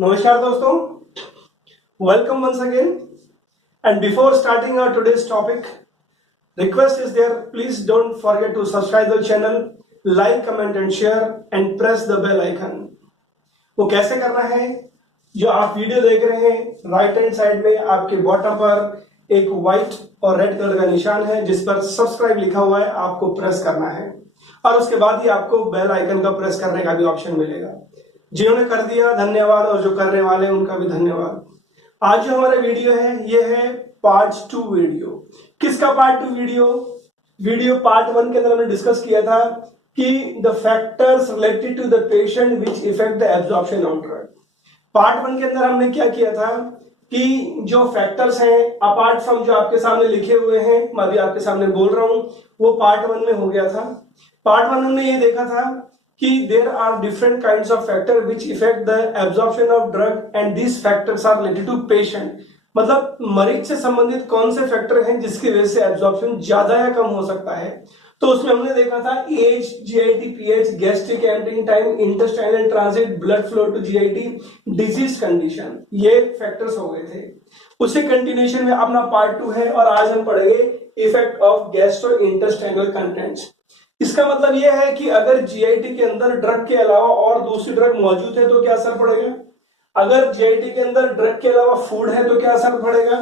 नमस्कार दोस्तों, welcome once again. And before starting our today's topic, request is there, please don't forget to subscribe the channel, like, comment and share and press the bell icon. वो कैसे करना है? जो आप video देख रहे हैं राइट हैंड साइड में आपके बॉटम पर एक व्हाइट और रेड कलर का निशान है जिस पर सब्सक्राइब लिखा हुआ है, आपको प्रेस करना है और उसके बाद ही आपको बेल आइकन का प्रेस करने का भी ऑप्शन मिलेगा। जिन्होंने कर दिया धन्यवाद और जो करने वाले हैं उनका भी धन्यवाद। आज जो हमारा वीडियो है ये है पार्ट 2 वीडियो। किसका पार्ट 2 वीडियो पार्ट 1 के अंदर हमने डिस्कस किया था कि the factors related to the patient which affect the absorption of drug. Part 1 के अंदर हमने क्या किया था कि जो फैक्टर्स हैं अपार्ट फ्रॉम जो आपके सामने लिखे हुए हैं, मैं अभी आपके सामने बोल रहा हूं, वो पार्ट 1 में हो गया था। पार्ट 1 हमने ये देखा था कि there are different kinds of factor which affect the absorption of drug and this factors are related to patient. मतलब मरीज से संबंधित कौन से फैक्टर हैं जिसकी वजह से एब्जॉर्प्शन ज्यादा या कम हो सकता है। तो उसमें हमने देखा था age, GIT, pH, gastric emptying time, intestinal transit, blood flow to GIT, disease condition, ये फैक्टर्स हो गए थे। उससे कंटिन्यूएशन में अपना पार्ट 2 है और आज हम पढ़ेंगे effect of gastro intestinal contents. इसका मतलब यह है कि अगर जीआईटी के अंदर ड्रग के अलावा और दूसरी ड्रग मौजूद है तो क्या असर पड़ेगा। अगर जीआईटी के अंदर ड्रग के अलावा फूड है तो क्या असर पड़ेगा।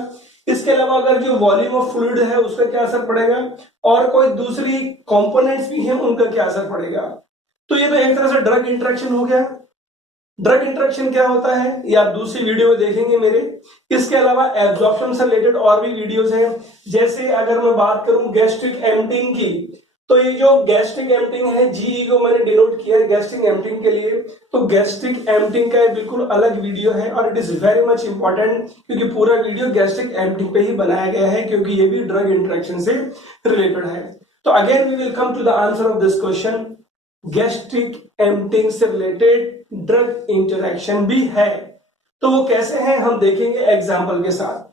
इसके अलावा अगर जो वॉल्यूम ऑफ फ्लूइड है उसका क्या असर पड़ेगा और कोई दूसरी कंपोनेंट्स भी हैं उनका क्या असर पड़ेगा। तो ये तो एक तरह से ड्रग इंटरेक्शन हो गया। ड्रग इंटरेक्शन क्या होता है ये आप दूसरी वीडियो में देखेंगे मेरे। इसके अलावा एब्जॉर्प्शन से रिलेटेड और भी वीडियोस हैं। जैसे अगर मैं बात करूं गैस्ट्रिक एम्पटिंग की, तो ये जो गैस्ट्रिक एम्पटिंग है, जीई को मैंने डिनोट किया है गैस्ट्रिक एम्पटिंग के लिए। तो गैस्ट्रिक एम्पटिंग का बिल्कुल अलग वीडियो है और it is very much important क्योंकि पूरा वीडियो गैस्ट्रिक एम्पटिंग पे ही बनाया गया है क्योंकि ये भी ड्रग इंटरेक्शन से रिलेटेड है। तो again we will come to the answer of this question. Gastric emptying से रिलेटेड ड्रग इंटरेक्शन भी है, तो वो कैसे है हम देखेंगे एग्जाम्पल के साथ।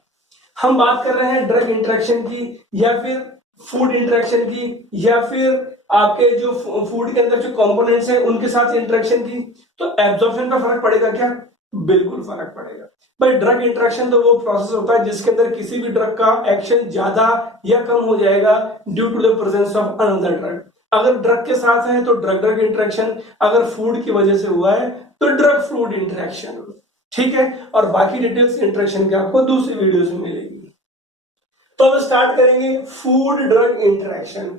हम बात कर रहे हैं ड्रग इंटरेक्शन की या फिर फूड इंटरेक्शन की या फिर आपके जो फूड के अंदर जो कंपोनेंट्स हैं उनके साथ इंटरेक्शन की, तो एब्जॉर्प्शन पर फर्क पड़ेगा क्या? बिल्कुल फर्क पड़ेगा भाई। ड्रग इंटरेक्शन तो वो प्रोसेस होता है जिसके अंदर किसी भी ड्रग का एक्शन ज्यादा या कम हो जाएगा due to the presence of another drug. अगर ड्रग के साथ है तो ड्रग ड्रग इंटरेक्शन, अगर फूड की वजह से हुआ है तो ड्रग फूड इंटरेक्शन। ठीक है, और बाकी डिटेल्स इंटरेक्शन के आपको दूसरी वीडियोस में मिलेगी। तो अब स्टार्ट करेंगे फूड ड्रग इंटरेक्शन।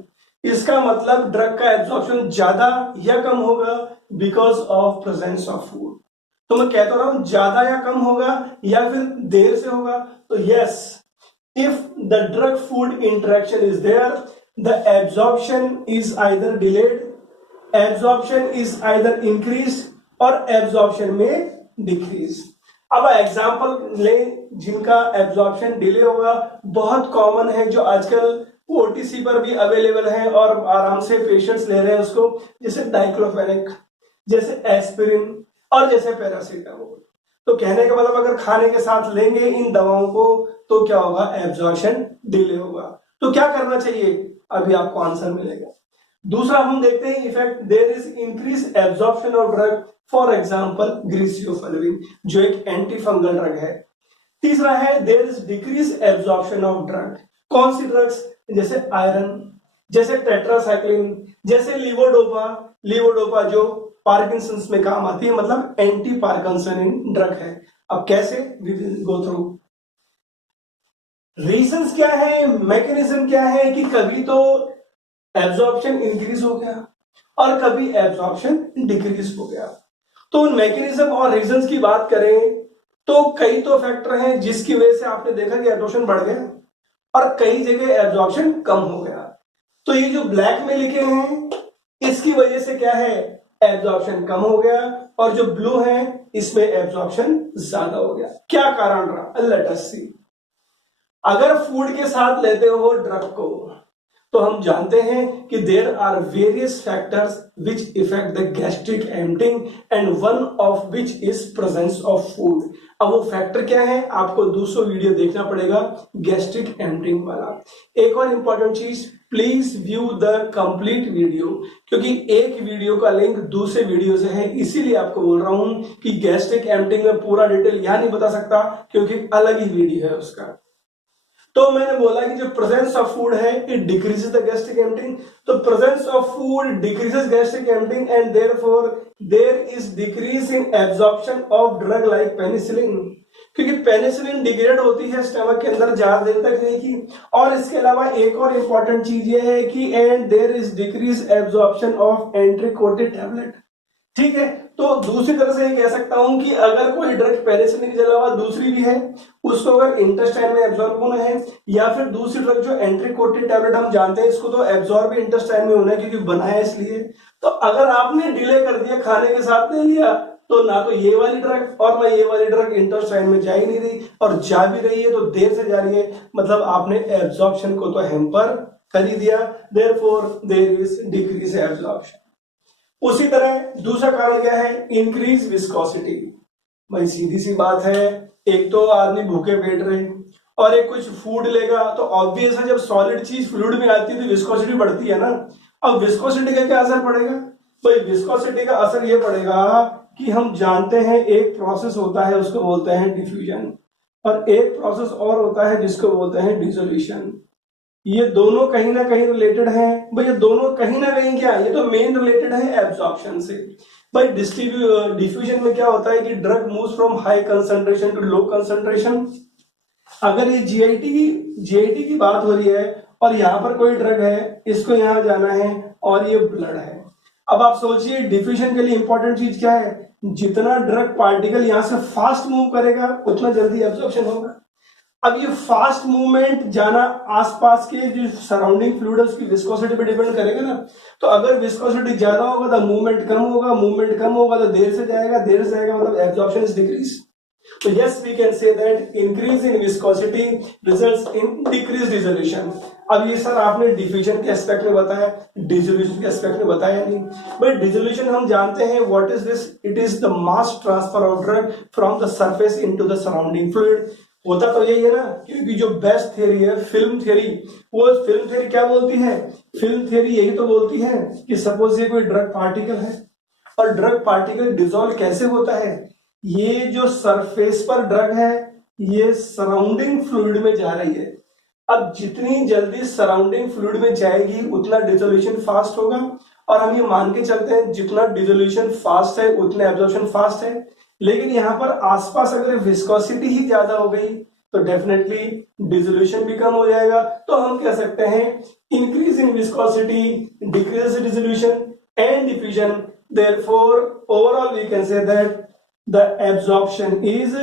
इसका मतलब ड्रग का एब्जॉर्प्शन ज्यादा या कम होगा because of presence of food. तो मैं कहता रहा हूं ज्यादा या कम होगा या फिर देर से होगा। तो yes, if the drug food interaction is there the absorption is either delayed, absorption is either increase और एब्जॉर्प्शन में डिक्रीज। अब एग्जाम्पल ले जिनका एब्जॉर्प्शन डिले होगा, बहुत कॉमन है जो आजकल ओटीसी पर भी अवेलेबल है और आराम से पेशेंट्स ले रहे हैं उसको, जैसे डाइक्लोफेनेक, जैसे एस्पिरिन और जैसे पैरासीटामोल। तो कहने का मतलब अगर खाने के साथ लेंगे इन दवाओं को तो क्या होगा, एब्जॉर्प्शन डिले होगा। तो क्या करना चाहिए, अभी आपको आंसर मिलेगा। दूसरा हम देखते हैं effect, there is increase absorption of drug, for example griseofulvin जो एक एंटी फंगल ड्रग है। तीसरा है there is decrease absorption of drug. कौन सी ड्रग्स, जैसे आयरन, जैसे टेट्रासाइक्लिन, जैसे लीवोडोपा। लीवोडोपा जो पार्किंसंस में काम आती है, मतलब एंटी पार्किंसनिक ड्रग है। अब कैसे, we will go through. Reasons क्या है, मैकेनिज्म क्या है कि कभी तो एब्जॉर्प्शन इंक्रीज हो गया और कभी एब्जॉर्प्शन डिक्रीज हो गया। तो उन मैकेनिज्म और रीजंस की बात करें तो कई तो फैक्टर हैं जिसकी वजह से आपने देखा कि एब्जॉर्प्शन बढ़ गया और कई जगह एब्जॉर्प्शन कम हो गया। तो ये जो ब्लैक में लिखे हैं इसकी वजह से क्या है, एब्जॉर्प्शन कम हो गया और जो ब्लू है इसमें एब्जॉर्प्शन ज्यादा हो गया। क्या कारण रहा, लेट अस सी। अगर फूड के साथ लेते हो ड्रग को तो हम जानते हैं कि there are various factors which affect the gastric emptying and one of which is presence of food. अब वो फैक्टर क्या है, आपको दूसरा वीडियो देखना पड़ेगा गैस्ट्रिक एम्प्टिंग वाला। एक और इंपॉर्टेंट चीज, please view the complete video, क्योंकि एक वीडियो का लिंक दूसरे वीडियो से है, इसीलिए आपको बोल रहा हूं कि गैस्ट्रिक एम्प्टिंग में पूरा डिटेल यहां नहीं बता सकता क्योंकि अलग ही वीडियो है उसका। तो मैंने बोला कि जो प्रेजेंस ऑफ फूड है it decreases the gastric emptying, तो presence of food decreases gastric emptying and therefore there is decrease in absorption of drug like penicillin, क्योंकि पेनिसिलिन डिग्रेड होती है स्टमक के अंदर ज्यादा देर तक नहीं की। और इसके अलावा एक और इंपॉर्टेंट चीज ये है कि and there is decrease absorption of enteric coated tablet. ठीक है, तो दूसरी तरह से ये कह सकता हूं कि अगर कोई ड्रग पेनिसिलिन के अलावा दूसरी भी है, उसको अगर इंटेस्टाइन में एब्जॉर्ब होना है, या फिर दूसरी ड्रग जो एंट्रीकोटिक टैबलेट हम जानते हैं इसको तो एब्जॉर्ब भी इंटेस्टाइन में होना है क्योंकि बना है इसलिए। तो अगर आपने डिले कर दिया, खाने के साथ ले लिया, तो ना तो ये वाली ड्रग और ना ये वाली ड्रग इंटेस्टाइन में जा ही नहीं रही, और जा भी रही है तो देर से जा रही है, मतलब आपने एब्जॉर्प्शन को तो हैम्पर कर ही दिया, therefore there is decrease absorption. उसी तरह दूसरा कारण क्या है, इंक्रीज विस्कोसिटी। भाई सीधी सी बात है, एक तो आदमी भूखे पेट रहे और एक कुछ फूड लेगा, तो ऑब्वियस है जब सॉलिड चीज फ्लूइड में आती है तो विस्कोसिटी बढ़ती है ना। अब विस्कोसिटी का क्या असर पड़ेगा, भाई विस्कोसिटी का असर ये पड़ेगा कि हम जानते हैं एक प्रोसेस होता है उसको बोलते हैं डिफ्यूजन, और एक प्रोसेस और होता है जिसको बोलते हैं डिसोल्यूशन। ये दोनों कहीं ना कहीं रिलेटेड हैं भाई, ये दोनों कहीं ना कहीं क्या, ये तो मेन रिलेटेड है एब्जॉर्प्शन से। भाई डिफ्यूजन में क्या होता है कि drug moves from high concentration to low concentration. अगर ये जीआईटी की बात हो रही है और यहाँ पर कोई ड्रग है, इसको यहाँ जाना है और ये ब्लड है। अब आप सोचिए डिफ्यूजन के लिए इंपॉर्टेंट चीज क्या है, जितना ड्रग पार्टिकल यहाँ से फास्ट मूव करेगा उतना जल्दी एब्जॉर्प्शन होगा। अब ये फास्ट मूवमेंट जाना आसपास के जो सराउंडिंग फ्लूइड है उसकी विस्कोसिटी पे डिपेंड करेगा ना। तो अगर विस्कोसिटी ज्यादा होगा तो मूवमेंट कम होगा, मूवमेंट कम होगा तो देर से जाएगा मतलब एब्जॉर्प्शन इज डिक्रीज। तो yes we can say that increase in viscosity results in decrease dissolution. अब ये सर आपने डिफ्यूजन के एस्पेक्ट में बताया, डिसोल्यूशन के एस्पेक्ट में बताया नहीं। बट डिसोल्यूशन हम जानते हैं what is this, it is the mass transfer of drug from the surface into the surrounding fluid. होता तो यही है ना, क्योंकि जो बेस्ट थ्योरी है फिल्म थ्योरी, वो फिल्म थ्योरी क्या बोलती है, फिल्म थ्योरी यही तो बोलती है कि सपोज ये कोई ड्रग पार्टिकल है और ड्रग पार्टिकल डिसॉल्व कैसे होता है, ये जो सरफेस पर ड्रग है ये सराउंडिंग फ्लूइड में जा रही है। अब जितनी जल्दी सराउंडिंग फ्लूइड में जाएगी उतना डिसोल्यूशन फास्ट होगा, और हम ये मान के चलते हैं जितना डिसोल्यूशन फास्ट है उतना एब्जॉर्प्शन फास्ट है। लेकिन यहाँ पर आसपास अगर विस्कोसिटी ही ज्यादा हो गई तो डेफिनेटली डिसोल्यूशन भी कम हो जाएगा। तो हम कह सकते हैं increase in viscosity decrease dissolution and diffusion, therefore overall we can say that the absorption is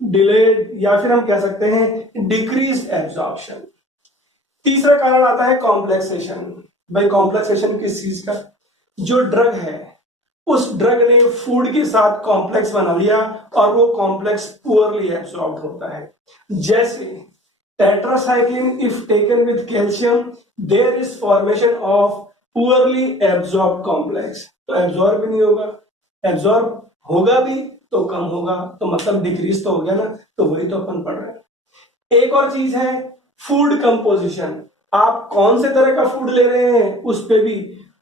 delayed, या फिर हम कह सकते हैं डिक्रीज एब्जॉर्प्शन। तीसरा कारण आता है कॉम्प्लेक्सेशन। भाई कॉम्प्लेक्सेशन किस चीज का, जो ड्रग है उस ड्रग ने फूड के साथ कॉम्प्लेक्स बना लिया और वो कॉम्प्लेक्स पुअरली एब्सॉर्ब होता है। जैसे tetracycline if taken with calcium there is formation of poorly absorb complex, तो एब्सॉर्ब भी नहीं होगा, एब्सॉर्ब होगा भी तो कम होगा, तो मतलब डिक्रीज तो हो गया ना। तो वही तो अपन पढ़ रहे हैं। एक और चीज है फूड कंपोजिशन, आप कौन से तरह का फूड ले रहे हैं उस पे भी।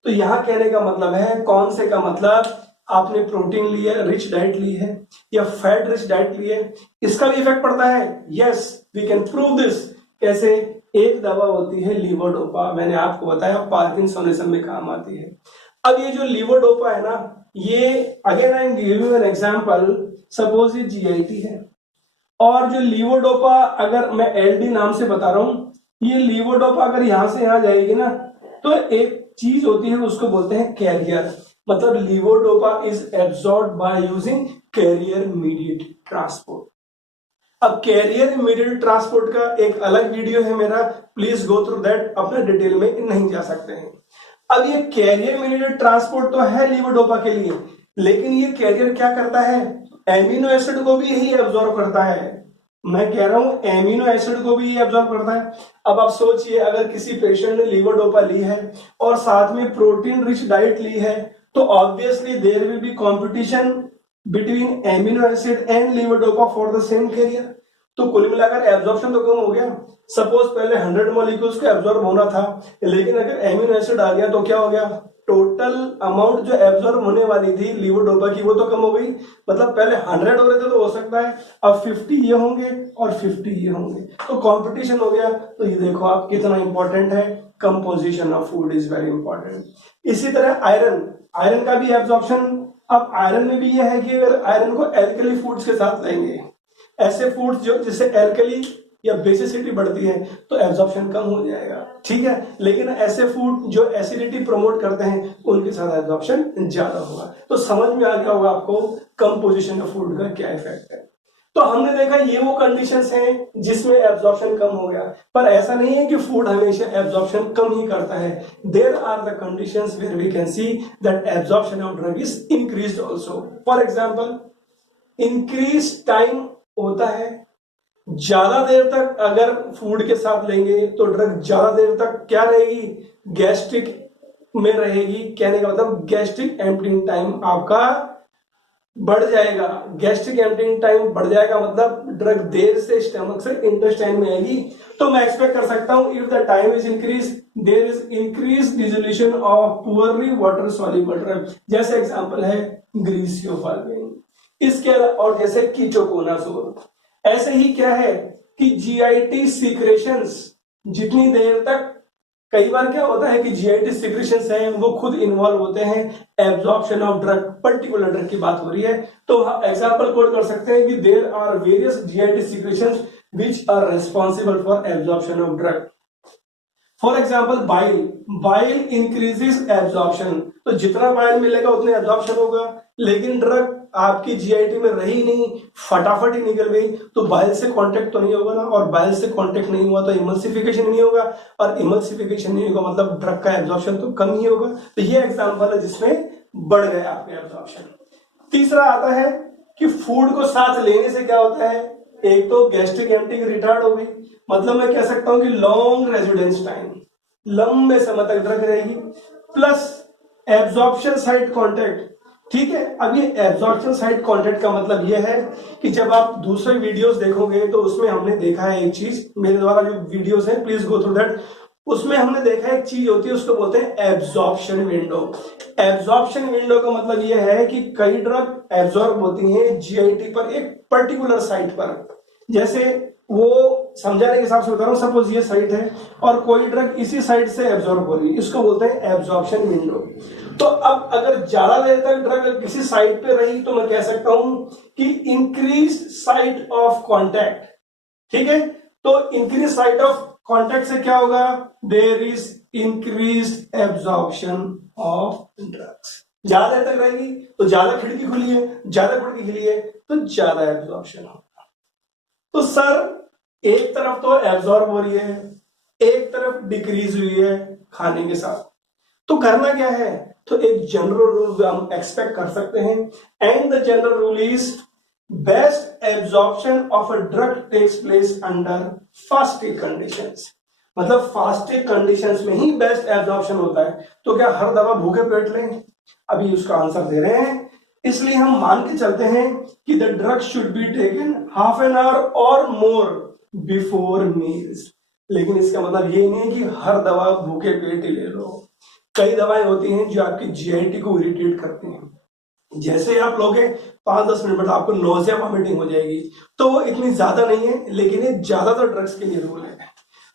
तो यहां कहने का मतलब है कौन से का मतलब आपने प्रोटीन लिया, रिच डाइट ली है या फैट रिच डाइट ली है, इसका भी इफेक्ट पड़ता है। Yes we can prove this. कैसे, एक दवा होती है लीवोडोपा, मैंने आपको बताया पार्किंसोनिज्म में काम आती है। अब ये जो लीवोडोपा है ना, ये again I am giving you an example, suppose ये जीआईटी है और जो लीवोडोपा अगर मैं एलडी नाम से बता रहा हूं, ये लीवोडोपा अगर यहां से यहां जाएगी ना तो एक चीज होती है उसको बोलते हैं कैरियर, मतलब levodopa is absorbed by using carrier mediate transport. अब कैरियर मीडिएट ट्रांसपोर्ट का एक अलग वीडियो है मेरा, प्लीज गो थ्रू दैट, अपना डिटेल में नहीं जा सकते हैं। अब ये कैरियर मीडिएट ट्रांसपोर्ट तो है लीवोडोपा के लिए, लेकिन ये कैरियर क्या करता है, एमिनो एसिड को भी यही एब्सॉर्ब करता है। मैं कह रहा हूं एमिनो एसिड को भी ये एब्जॉर्ब करता है। अब आप सोचिए, अगर किसी पेशेंट ने लीवोडोपा ली है और साथ में प्रोटीन रिच डाइट ली है, तो obviously there will be competition between amino acid and levodopa for the same carrier. तो कुल मिलाकर एब्जॉर्प्शन तो कम हो गया। सपोज पहले 100 मॉलिक्यूल्स को एब्जॉर्ब होना था, लेकिन अगर एमिनो एसिड आ गया तो क्या हो गया, टोटल अमाउंट जो एब्जॉर्ब होने वाली थी लीवोडोपा की वो तो कम हो गई। मतलब पहले 100 हो रहे थे तो हो सकता है अब 50 ये होंगे और 50 ये होंगे, तो कंपटीशन हो गया। तो ये देखो आप कितना इंपॉर्टेंट है, composition of food is very important. इसी तरह आयरन का भी एब्जॉर्प्शन। अब आयरन में भी यह है कि अगर आयरन को एल्कली फूड्स के साथ लेंगे, ऐसे फूड्स जो जिससे एल्कली या बेसिसिटी बढ़ती है, तो एब्जॉर्प्शन कम हो जाएगा, ठीक है। लेकिन ऐसे फूड जो एसिडिटी प्रमोट करते हैं उनके साथ एब्जॉर्प्शन ज्यादा होगा। तो समझ में आ गया होगा आपको कंपोजिशन ऑफ फूड का क्या इफेक्ट है। तो हमने देखा ये वो कंडीशंस हैं जिसमें एब्जॉर्प्शन कम हो गया, पर ऐसा नहीं है कि फूड हमेशा एब्जॉर्प्शन कम ही करता है। There are the conditions where we can see that absorption of drug is increased also. For example, increase time होता है, ज्यादा देर तक अगर फूड के साथ लेंगे तो ड्रग ज्यादा देर तक क्या रहेगी, गैस्ट्रिक में रहेगी। कहने का मतलब गैस्ट्रिक एम्प्टिंग टाइम आपका बढ़ जाएगा। गैस्ट्रिक एम्प्टिंग टाइम बढ़ जाएगा मतलब ड्रग देर से स्टमक से इंटेस्टाइन में आएगी। तो मैं एक्सपेक्ट कर सकता हूं if the time is increase their is increase dissolution of poorly water soluble drug. जैसे एग्जांपल है ग्रीसियोफार्मिन, इसके अलावा और जैसे कीटोकोनाजोल। ऐसे ही क्या है कि जीआईटी सीक्रेशंस जितनी देर तक, कई बार क्या होता है कि जीआईटी सीक्रेशंस हैं वो खुद इन्वॉल्व होते हैं absorption of drug, particular drug की बात हो रही है। तो एग्जांपल कोट कर सकते हैं कि there are various GIT secretions which are responsible for absorption of drug. For example bile increases absorption, तो जितना बाइल मिलेगा उतने एब्जॉर्प्शन होगा। लेकिन ड्रग आपकी जीआईटी में रही नहीं, फटाफट ही निकल गई, तो बाइल से कांटेक्ट तो नहीं होगा ना, और बाइल से कांटेक्ट नहीं हुआ तो इमल्सिफिकेशन नहीं होगा, और इमल्सिफिकेशन नहीं होगा मतलब ड्रग का एब्जॉर्प्शन तो कम ही होगा। तो ये एग्जांपल है जिसमें बढ़ गया आपका एब्जॉर्प्शन। तीसरा आता है कि फूड को साथ लेने से क्या होता है, एक तो गैस्ट्रिक एम्प्टिंग रिटार्ड हो गई, मतलब मैं कह सकता हूं कि लॉन्ग रेजिडेंस टाइम, लंबे समय तक ड्रग रहेगी, प्लस एब्जॉर्प्शन साइट कांटेक्ट। ठीक है, अब ये एब्जॉर्प्शन साइट कांटेक्ट का मतलब ये है कि जब आप दूसरे वीडियोस देखोगे तो उसमें हमने देखा है एक चीज, मेरे द्वारा जो वीडियोस हैं प्लीज गो थ्रू दैट, उसमें हमने देखा है एक चीज होती है उसको बोलते हैं एब्जॉर्प्शन विंडो। एब्जॉर्प्शन विंडो का मतलब ये है कि कई ड्रग एब्जॉर्ब होती हैं जीआईटी पर एक पर्टिकुलर साइट पर, जैसे वो समझाने के हिसाब से बता रहा हूं, सपोज ये साइट है और कोई ड्रग इसी साइट से एब्जॉर्ब हो रही है, इसको बोलते हैं एब्जॉर्प्शन विंडो। तो अब अगर ज्यादा देर तक ड्रग किसी साइट पे रही तो मैं कह सकता हूं कि इंक्रीज साइट ऑफ कॉन्टैक्ट। ठीक है, तो इंक्रीज साइट ऑफ कॉन्टैक्ट से क्या होगा, there is increase absorption of drugs. ज्यादा देर तक रहेगी तो ज्यादा खिड़की खुली है, ज्यादा खिड़की खुली है तो ज्यादा एब्जॉर्प्शन होगा। तो सर एक तरफ तो एब्जॉर्ब हो रही है, एक तरफ डिक्रीज हुई है खाने के साथ, तो करना क्या है, तो एक जनरल रूल हम एक्सपेक्ट कर सकते हैं, and the general rule is best absorption of a drug takes place under fasting conditions. मतलब फास्टिक कंडीशंस में ही बेस्ट एब्जॉर्प्शन होता है। तो क्या हर दवा भूखे पेट लें, अभी उसका आंसर दे रहे हैं। इसलिए हम मान के चलते हैं कि the drug should be taken half an hour और मोर बिफोर मील्स। लेकिन इसका मतलब ये नहीं है कि हर दवा भूखे पेट ही ले लो। कई दवाएं होती हैं जो आपकी जीआईटी को इरिटेट करती हैं, जैसे आप लोगे 5-10 मिनट बाद आपको नोजिया वॉमिटिंग हो जाएगी, तो वो इतनी ज्यादा नहीं है, लेकिन ये ज्यादातर ड्रग्स के लिए रूल है।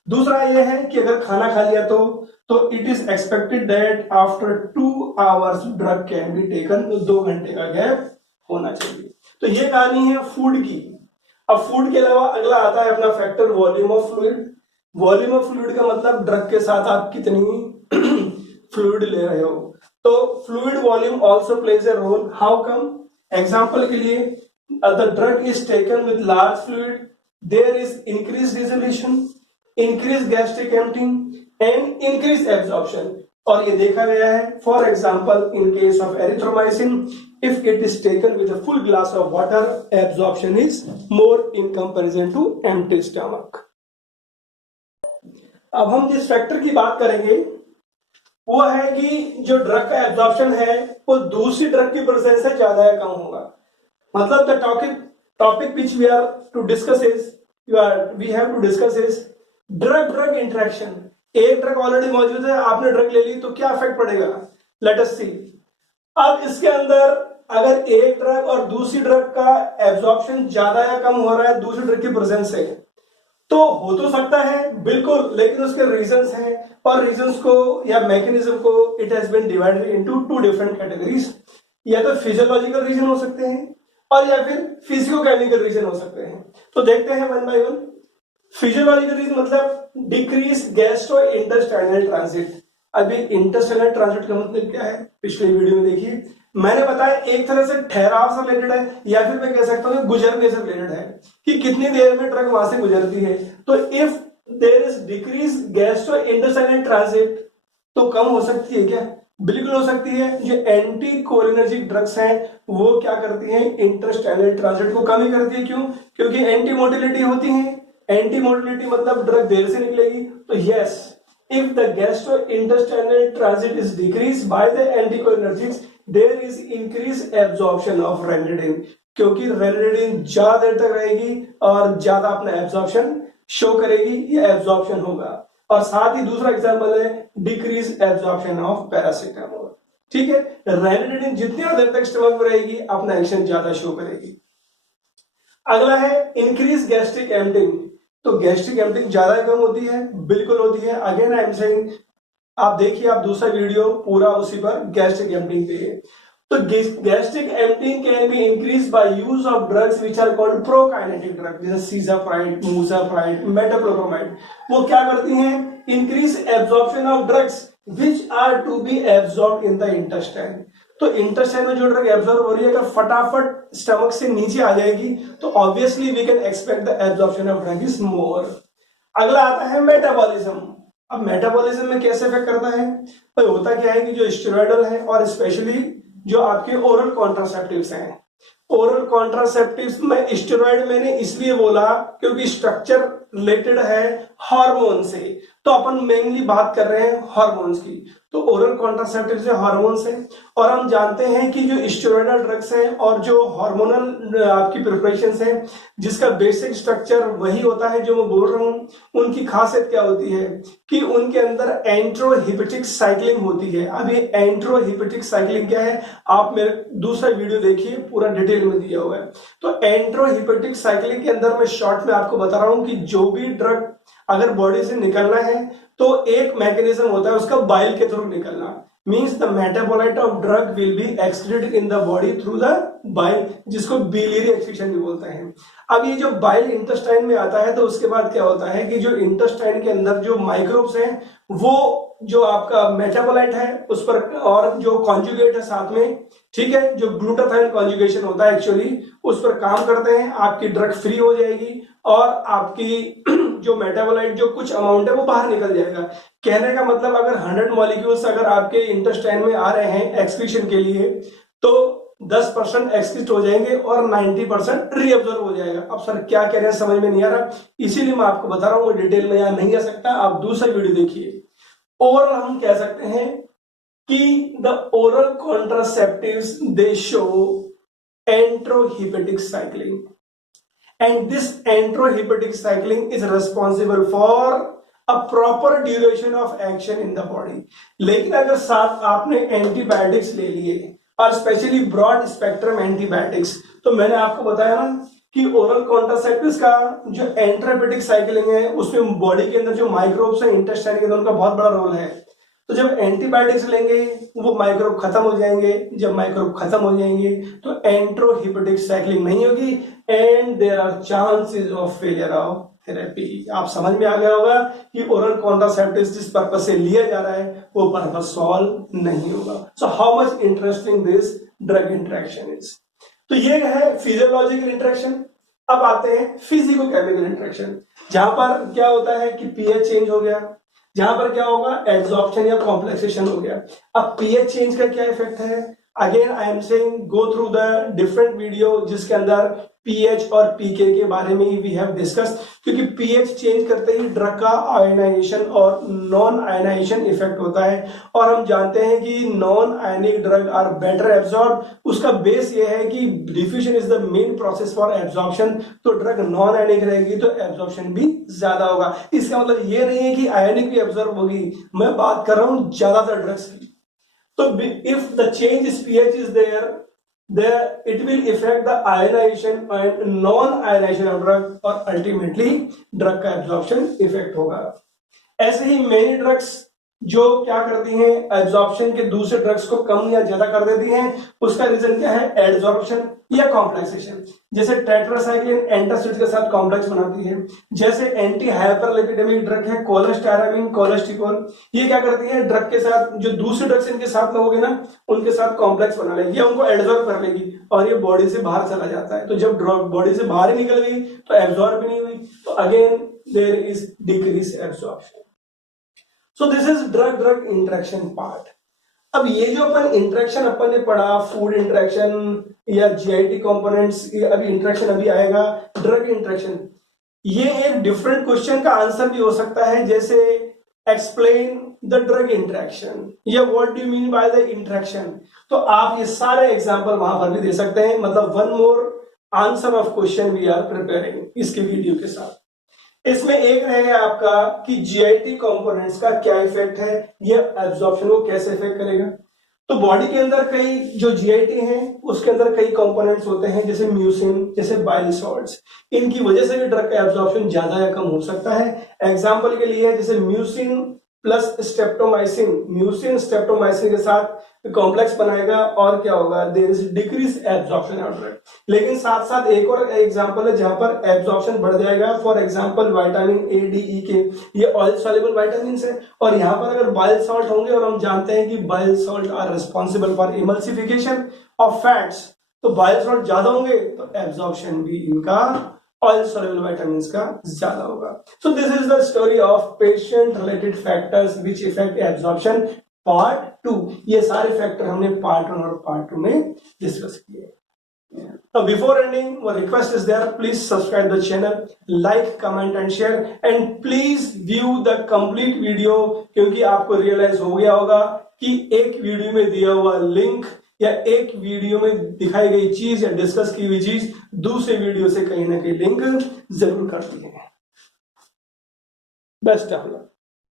दूसरा ये है कि अगर खाना खा लिया तो it is expected that after 2 hours drug can be taken, तो 2 घंटे का गैप होना चाहिए। तो ये कहानी है फूड की। अब फूड के अलावा अगला आता है अपना factor volume of fluid. Volume of fluid का मतलब ड्रग के साथ आप कितनी फ्लूइड ले रहे हो। तो fluid volume also plays a role. How come? Example के लिए the drug is taken with large fluid, there is increase dissolution, increase gastric emptying and increase absorption. और ये देखा गया है, for example in case of erythromycin if it is taken with a full glass of water, absorption is more in comparison to empty stomach. अब हम जिस factor की बात करेंगे वो है कि जो ड्रग का एब्जॉर्प्शन है वो दूसरी ड्रग की प्रेजेंस से ज्यादा या कम होगा। मतलब the topic which we are to discuss is we have to discuss is drug drug interaction. एक ड्रग ऑलरेडी मौजूद है, आपने ड्रग ले ली तो क्या इफेक्ट पड़ेगा, लेट अस सी। अब इसके अंदर अगर एक ड्रग और दूसरी ड्रग का एब्जॉर्प्शन ज्यादा या कम हो रहा है दूसरी ड्रग की प्रेजेंस से, तो हो तो सकता है बिल्कुल, लेकिन उसके रीजंस हैं और रीजंस को या मैकेनिज्म को it has been divided into two different categories. या तो फिजियोलॉजिकल रीजन हो सकते हैं और या फिर फिजिको केमिकल रीजन हो सकते हैं। तो देखते हैं one by one. Physiological reason मतलब डिक्रीज गैस्ट्रो इंटेस्टाइनल ट्रांजिट। अभी इंटेस्टाइनल ट्रांजिट का मतलब क्या है, पिछले वीडियो में देखिए मैंने बताया, एक तरह से ठहराव से रिलेटेड है या फिर मैं कह सकता हूँ गुजरने से रिलेटेड है कि कितनी देर में ट्रक वहां से गुजरती है। तो if there is decrease gastro intestinal transit तो कम हो सकती है क्या, बिल्कुल हो सकती है। जो एंटी कोलिनर्जिक ड्रग्स हैं वो क्या करती हैं, इंटेस्टाइनल ट्रांजिट को कम ही करती है। क्यों, क्योंकि एंटी मोटिलिटी होती है। एंटी मोटिलिटी मतलब ड्रग देर से निकलेगी। तो yes, if the gastrointestinal transit is decreased by the anticholinergics, there is increased absorption of ranitidine, क्योंकि ranitidine ज्यादा देर तक रहेगी और ज्यादा अपना एब्जॉर्प्शन शो करेगी, ये एब्जॉर्प्शन होगा। और साथ ही दूसरा एग्जांपल है डिक्रीज एब्जॉर्प्शन ऑफ पैरासिटामोल। ठीक है, ranitidine जितनी देर तक स्टमक में रहेगी अपना एक्शन ज्यादा शो करेगी। अगला है इंक्रीज गैस्ट्रिक एम्पटिंग। तो गैस्ट्रिक एम्पटिंग ज्यादा कम होती है, बिल्कुल होती है। अगेन आई एम सेइंग, आप देखिए आप दूसरा वीडियो पूरा उसी पर गैस्ट्रिक एम्पटिंग पे है। तो gastric emptying can be increase by use of drugs which are called prokinetic drug, जैसे सीजाप्राइड, मूजाप्राइड, मेटोक्लोप्रामाइड। वो क्या करती हैं, increase absorption of drugs which are to be absorbed in the intestine. तो intestine में जो ड्रग एब्जॉर्ब हो रही है अगर फटाफट स्टमक से नीचे आ जाएगी तो obviously we can expect the absorption of drug is more. अगला आता है मेटाबॉलिज्म। अब मेटाबॉलिज्म में कैसे इफेक्ट करता है, भाई होता क्या है कि जो स्टेरॉइडल है और स्पेशली जो आपके ओरल कॉन्ट्रासेप्टिव्स हैं, ओरल कॉन्ट्रासेप्टिव्स में स्टेरॉइड मैंने इसलिए बोला क्योंकि स्ट्रक्चर रिलेटेड है हार्मोन से। तो अपन मेनली बात कर रहे हैं हार्मोन्स की। तो ओरल कॉन्ट्रासेप्टिव से हार्मोन्स है और हम जानते हैं कि जो स्टेरॉइडल ड्रग्स हैं और जो हार्मोनल आपकी प्रिपरेशंस हैं जिसका बेसिक स्ट्रक्चर वही होता है जो मैं बोल रहा हूँ, उनकी खासियत क्या होती है कि उनके अंदर एंट्रोहिपेटिक साइक्लिंग होती है। अब ये एंट्रोहिपेटिक साइक्लिंग क्या है, आप मेरे दूसरा वीडियो देखिए, पूरा डिटेल में दिया हुआ है। तो एंट्रोहिपेटिक साइक्लिंग के अंदर मैं शॉर्ट में आपको बता रहा हूं कि जो भी ड्रग अगर बॉडी से निकलना है तो एक मैकेनिज्म होता है उसका बाइल के थ्रू निकलना। Means the metabolite of drug will be excreted in the body through the bile, जिसको बिलियरी एक्सक्रीशन भी बोलते हैं। अब ये जो बाइल इंटेस्टाइन में आता है तो उसके बाद क्या होता है कि जो इंटेस्टाइन के अंदर जो माइक्रोब्स हैं वो जो आपका मेटाबोलाइट है उस पर और जो कॉन्जुगेट है साथ में, ठीक है, जो ग्लूटाथाइन कॉन्जुगेशन होता है एक्चुअली उस पर काम करते हैं, आपकी ड्रग फ्री हो जाएगी और आपकी जो मेटाबोलाइट जो कुछ अमाउंट है वो बाहर निकल जाएगा। कहने का मतलब अगर 100 मॉलिक्यूल्स अगर आपके इंटेस्टाइन में आ रहे हैं एक्सक्रीशन के लिए तो 10% एक्सक्रीट हो जाएंगे और 90% रीअब्जॉर्ब हो जाएगा। अब सर क्या कह रहे हैं समझ में नहीं आ रहा, इसीलिए मैं आपको बता रहा हूं, डिटेल में यहां नहीं आ सकता, आप दूसरा वीडियो देखिए। ओवरऑल हम कह सकते हैं कि the oral contraceptives they show enterohepatic cycling and this enterohepatic cycling is responsible for a proper duration of action in the body। लेकिन अगर साथ आपने एंटीबायोटिक्स ले लिए और स्पेशली ब्रॉड स्पेक्ट्रम एंटीबायोटिक्स, तो मैंने आपको बताया ना कि ओरल कॉन्ट्रासेप्टिव्स का जो एंट्रोहेपेटिक साइक्लिंग है उसमें बॉडी के अंदर जो माइक्रोब्स है इंटेस्टाइन के अंदर उनका बहुत बड़ा रोल है। तो जब एंटीबायोटिक्स लेंगे वो माइक्रोब खत्म हो जाएंगे, जब माइक्रोब खत्म हो जाएंगे तो एंट्रोहिपेटिक साइक्लिंग नहीं होगी and there are chances of failure of therapy. आप समझ में आ गया होगा कि ओरल कॉन्ट्रासेप्टिव्स जिस पर्पस से लिया जा रहा है वो पर्पस सॉल्व नहीं होगा। So how much interesting this drug interaction is. तो ये है फिजियोलॉजिकल इंटरेक्शन। अब आते हैं फिजिको केमिकल इंटरेक्शन, जहां पर क्या होता है कि पीएच चेंज हो गया, जहां पर क्या होगा एब्जॉर्प्शन या कॉम्प्लेक्सेशन हो गया। अब पीएच चेंज का क्या इफेक्ट है, again I am saying go through the different video जिसके अंदर पीएच और पीके के बारे में ही वी हैव डिस्कस, क्योंकि पीएच चेंज करते ही ड्रग का आयनाइजेशन और नॉन आयनाइजेशन इफेक्ट होता है। और हम जानते हैं कि non ionic drug are better absorb. उसका बेस ये है कि diffusion is the main process for absorption. तो ड्रग नॉन आयनिक रहेगी तो एब्जॉर्प्शन भी ज्यादा होगा। इसका मतलब ये नहीं है कि आयनिक भी एब्जॉर्ब होगी, मैं बात कर रहा हूं ज्यादातर ड्रग्स की। तो if the change is pH is there it will affect the ionization and non-ionization of drug और ultimately drug का absorption effect होगा। ऐसे ही many drugs जो क्या करती हैं, एब्जॉर्प्शन के दूसरे ड्रग्स को कम या ज्यादा कर देती हैं। उसका रीजन क्या है, एडजॉर्प्शन या कॉम्प्लेक्सेशन। जैसे टेट्रासाइक्लिन एंटासिड के साथ कॉम्प्लेक्स बनाती है। जैसे एंटी हाइपरलिपिडेमिक ड्रग है कोलेस्टेरामिन, कोलेस्टिकोल, ये क्या करती है, ड्रग के साथ जो दूसरे ड्रग्स इनके साथ लोगे ना उनके साथ कॉम्प्लेक्स बना लेगी या उनको एडजॉर्ब कर लेगी और ये बॉडी से बाहर चला जाता है। तो जब ड्रग बॉडी से बाहर ही निकल गई तो एब्जॉर्ब भी नहीं हुई, तो again there is decrease absorption. So this is drug interaction part. अब ये जो अपन इंटरेक्शन अपन ने पढ़ा, फूड इंटरेक्शन या जीआईटी कंपोनेंट्स, अभी इंटरेक्शन अभी आएगा, ड्रग इंटरेक्शन, ये एक डिफरेंट क्वेश्चन का आंसर भी हो सकता है। जैसे एक्सप्लेन द ड्रग इंटरेक्शन या what do you mean by the interaction. तो आप ये सारे एग्जांपल वहां पर भी दे सकते हैं। मतलब one more answer of question we are preparing इसके वीडियो के साथ। इसमें एक रहेगा आपका कि जीआईटी कंपोनेंट्स का क्या इफेक्ट है, ये एब्जॉर्प्शन को कैसे इफेक्ट करेगा। तो बॉडी के अंदर कई जो जीआईटी हैं उसके अंदर कई कंपोनेंट्स होते हैं, जैसे म्यूसिन, जैसे बाइल सॉल्ट्स। इनकी वजह से भी ड्रग का एब्जॉर्प्शन ज्यादा या कम हो सकता है। एग्जांपल के लिए जैसे mucin plus streptomycin, mucin streptomycin के साथ कॉम्प्लेक्स बनाएगा और क्या होगा, there is decrease absorption of drug. लेकिन साथ साथ एक और एग्जांपल है जहां पर एब्जॉर्प्शन बढ़ जाएगा। For example vitamin A, D, E K, ये ऑयल सॉल्युबल विटामिन है। और यहाँ पर अगर बाइल सॉल्ट होंगे, और हम जानते हैं कि bile salt are responsible for emulsification of fats, तो बाइल सॉल्ट ज्यादा होंगे तो एब्जॉर्प्शन भी इनका ऑयल सॉल्युबल विटामिन्स का ज्यादा होगा। सो this is the story of patient related factors which effect absorption part 2। ये सारे फैक्टर हमने पार्ट 1 और पार्ट 2 में डिस्कस किए। Now before ending, one request is there, please subscribe the channel, like, comment and share, and please view the complete video, क्योंकि आपको realise हो गया होगा कि एक वीडियो में दिया हुआ लिंक या एक वीडियो में दिखाई गई चीज या डिस्कस की हुई चीज दूसरे वीडियो से कहीं ना कहीं लिंक जरूर करती है। Best of luck.